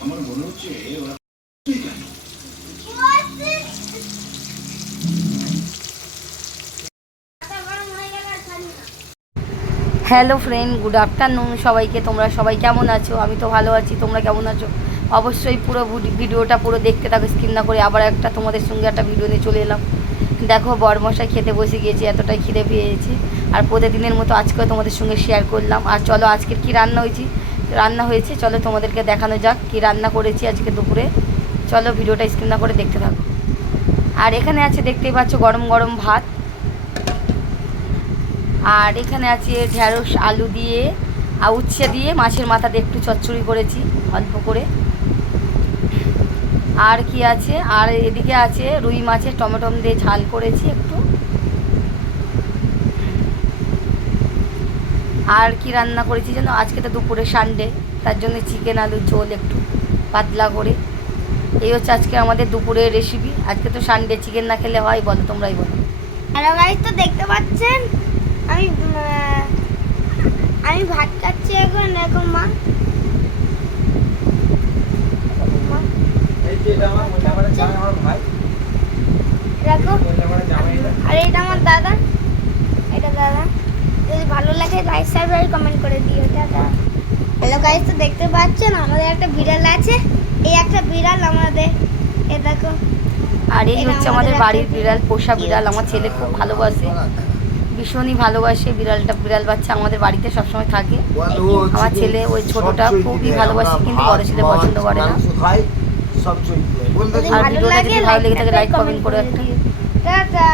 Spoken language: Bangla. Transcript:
আমার মনে হচ্ছে হ্যালো ফ্রেন্ড, গুড আফটারনুন সবাইকে। তোমরা সবাই কেমন আছো? আমি তো ভালো আছি, তোমরা কেমন আছো? অবশ্যই পুরো ভুডি- ভিডিওটা পুরো দেখতে থাকো, স্কিপ না করে আবার একটা তোমাদের সঙ্গে একটা ভিডিও নিয়ে চলে এলাম। দেখো, বরমশাই খেতে বসে গিয়েছি এতটাই খিদে পেয়েছি। আর প্রতিদিনের মতো আজকেও তোমাদের সঙ্গে শেয়ার করলাম। আর চলো, আজকের কি রান্না হয়েছি? রান্না হয়েছে, চলো তোমাদেরকে দেখানো যাক কি রান্না করেছি আজকে দুপুরে। চলো, ভিডিওটা স্ক্রিন না করে দেখতে থাকো। আর এখানে আছে, দেখতেই পাচ্ছ, গরম গরম ভাত। আর এখানে আছে, ঢ্যাঁড়স, আলু দিয়ে, আর উচ্ছে দিয়ে মাছের মাথা দিয়ে একটু চচ্চড়ি করেছি, অল্প করে। আর কি আছে? আর এদিকে আছে রুই মাছের টমেটো দিয়ে ঝাল করেছি একটু। আর কি রান্না করেছি যেন আজকে তো দুপুরে সানডে তার জন্য চিকেন আলুর ঝোল একটু পাতলা করে। এই হচ্ছে আজকে আমাদের দুপুরের রেসিপি আজকে তো সানডে চিকেন না খেলে হয়, বলো তোমরাই বলো। হ্যালো গাইস তো দেখতে পাচ্ছেন? আমি আমি ভাত খাচ্ছি এখন এখন মা এখন মা, এই যে এটা আমার মোটামুটি জামাই আমার ভাই দেখো মোটামুটি জামাই এটা আর এটা আমার দাদা এটা দাদা যদি ভালো লাগে লাইক সাবস্ক্রাইব কমেন্ট করে দিও দাদা হ্যালো গাইস তো দেখতে পাচ্ছেন আমাদের একটা বিড়াল আছে। এই একটা বিড়াল আমাদের এ দেখো। আর এই হচ্ছে আমাদের বাড়ির বিড়াল পোষা বিড়াল। আমার ছেলে খুব ভালোবাসে ভীষণই ভালোবাসে বিড়ালটা। বিড়াল বাচ্চা আমাদের বাড়িতে সবসময় থাকে। আমার ছেলে ওই ছোটটা খুবই ভালোবাসে কিন্তু বড় ছেলে পছন্দ করে না। আর ভালো ভিডিওটা লাগে যদি ভালো লেগে থাকে লাইক কমেন্ট করে একটা